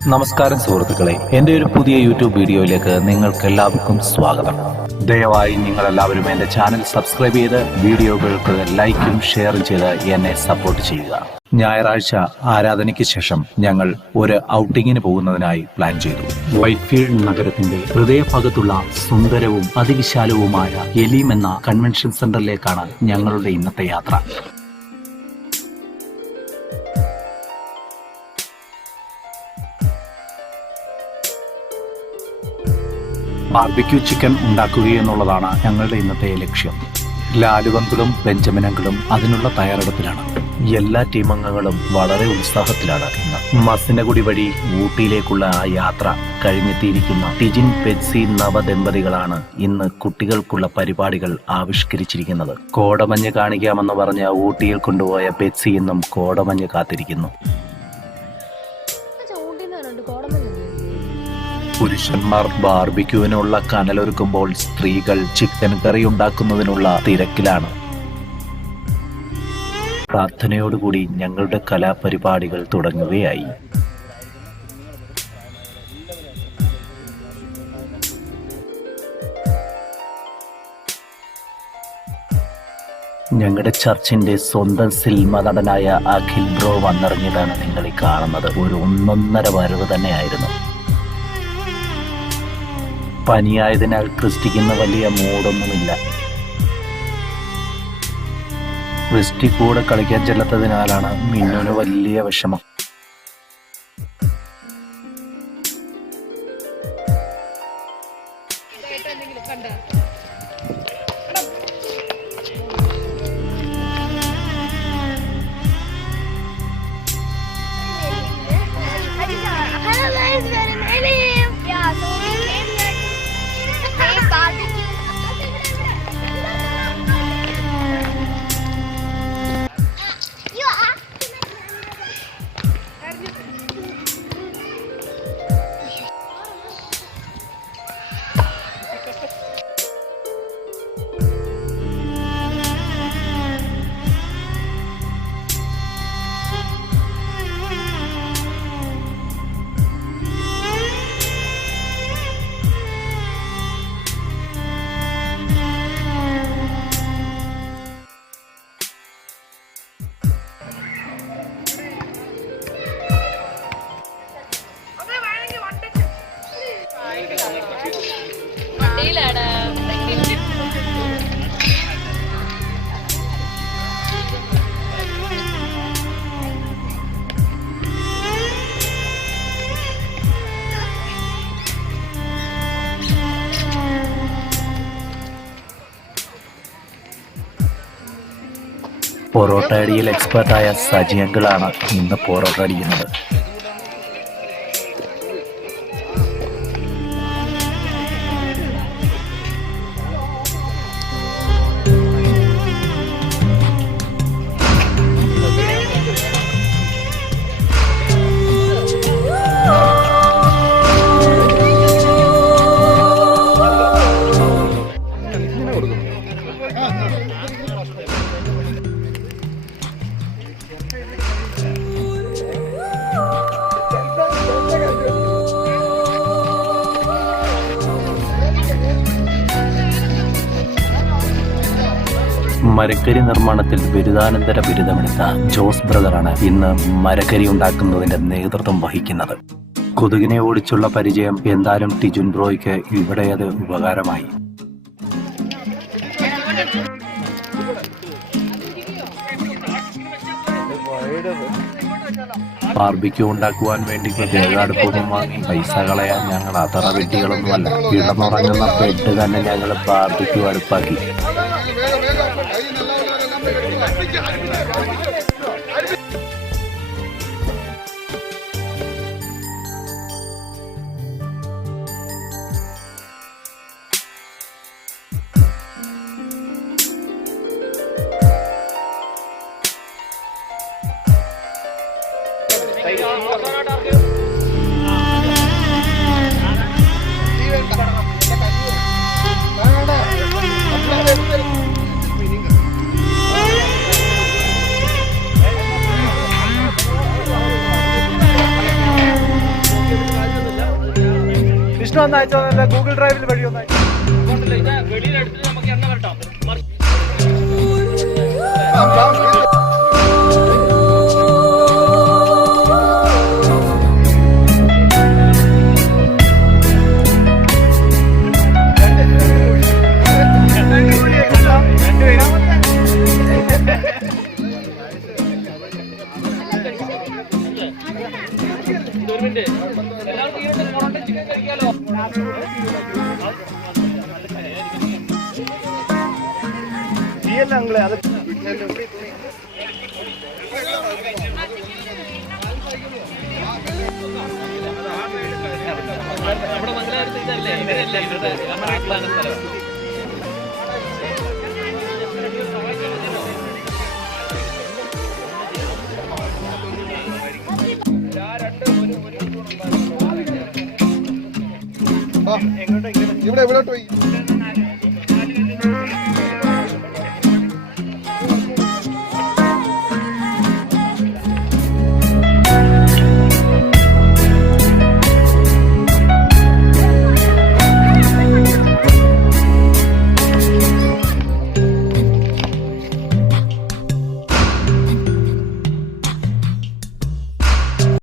നമസ്കാരം സുഹൃത്തുക്കളെ, എൻ്റെ ഒരു പുതിയ യൂട്യൂബ് വീഡിയോയിലേക്ക് നിങ്ങൾക്ക് എല്ലാവർക്കും സ്വാഗതം. ദയവായി നിങ്ങൾ എല്ലാവരും എൻ്റെ ചാനൽ സബ്സ്ക്രൈബ് ചെയ്ത് വീഡിയോകൾക്ക് ലൈക്കും ഷെയറും ചെയ്ത് എന്നെ സപ്പോർട്ട് ചെയ്യുക. ഞായറാഴ്ച ആരാധനയ്ക്ക് ശേഷം ഞങ്ങൾ ഒരു ഔട്ടിങ്ങിന് പോകുന്നതിനായി പ്ലാൻ ചെയ്തു. വൈറ്റ്ഫീൽഡ് നഗരത്തിന്റെ ഹൃദയഭാഗത്തുള്ള സുന്ദരവും അതിവിശാലവുമായ എലീം എന്ന കൺവെൻഷൻ സെന്ററിലേക്കാണ് ഞങ്ങളുടെ ഇന്നത്തെ യാത്ര. ബാർബിക്യൂ ചിക്കൻ ഉണ്ടാക്കുകയെന്നുള്ളതാണ് ഞങ്ങളുടെ ഇന്നത്തെ ലക്ഷ്യം. ലാലുവങ്കളും ബെഞ്ചമിനങ്കളും അതിനുള്ള തയ്യാറെടുപ്പിലാണ്. എല്ലാ ടീം അംഗങ്ങളും വളരെ ഉത്സാഹത്തിലാണ്. മസിനഗുഡി വഴി ഊട്ടിയിലേക്കുള്ള ആ യാത്ര കഴിഞ്ഞെത്തിയിരിക്കുന്ന ടിജിൻ പെറ്റ്സി നവദമ്പതികളാണ് ഇന്ന് കുട്ടികൾക്കുള്ള പരിപാടികൾ ആവിഷ്കരിച്ചിരിക്കുന്നത്. കോടമഞ്ഞ് കാണിക്കാമെന്ന് പറഞ്ഞ ഊട്ടിയിൽ കൊണ്ടുപോയ പെറ്റ്സി ഇന്നും കോടമഞ്ഞ് കാത്തിരിക്കുന്നു. പുരുഷന്മാർ ബാർബിക്യൂവിനുള്ള കനലൊരുക്കുമ്പോൾ സ്ത്രീകൾ ചിക്കൻ കറി ഉണ്ടാക്കുന്നതിനുള്ള തിരക്കിലാണ്. പ്രാർത്ഥനയോടുകൂടി ഞങ്ങളുടെ കലാപരിപാടികൾ തുടങ്ങുകയായി. ഞങ്ങളുടെ ചർച്ചിന്റെ സ്വന്തം സിനിമ നടനായ അഖിൽ ബ്രോ വന്നിറങ്ങിയതാണ് നിങ്ങൾ ഈ കാണുന്നത്. ഒരു ഒന്നൊന്നര വരവ് തന്നെയായിരുന്നു. പനിയായതിനാൽ ക്രിസ്റ്റിക്കുന്ന വലിയ മൂടൊന്നുമില്ല. ക്രിസ്റ്റി കൂടെ കളിക്കാൻ ചെല്ലാത്തതിനാലാണ് മിന്നുന് വലിയ വിഷമം. പൊറോട്ട അടിയിൽ എക്സ്പെർട്ടായ സജിയങ്കളാണ് ഇന്ന് പൊറോട്ട അടിക്കുന്നത്. മരക്കരി നിർമ്മാണത്തിൽ ബിരുദാനന്തര ബിരുദമെടുത്ത ജോസ് ബ്രദറാണ് ഇന്ന് മരക്കരി ഉണ്ടാക്കുന്നതിന്റെ നേതൃത്വം വഹിക്കുന്നത്. കൊതുകിനെ ഓടിച്ചുള്ള പരിചയം എന്തായാലും ടിജുൻ ബ്രോയ്ക്ക് ഇവിടെ അത് ഉപകാരമായി. ബാർബിക്യൂ ഉണ്ടാക്കുവാൻ വേണ്ടി പ്രത്യേക അടുപ്പൊന്നും വാങ്ങി പൈസ കളയാൻ ഞങ്ങൾ അത്ര വെട്ടികളൊന്നുമല്ല. കിടന്നുറങ്ങുന്ന ബെഡ് തന്നെ ഞങ്ങൾ ബാർബിക്യൂ അടുപ്പാക്കി. ക്യാഷ് വന്ന് അയച്ചോന്നല്ല, ഗൂഗിൾ ഡ്രൈവിൽ വഴി ഒന്ന് അയച്ചു. അത് നമ്മുടെ മംഗലാപുരത്ത് ഇതല്ലേ, നമ്മുടെ സ്ഥലം. ഇവിടെ പോയി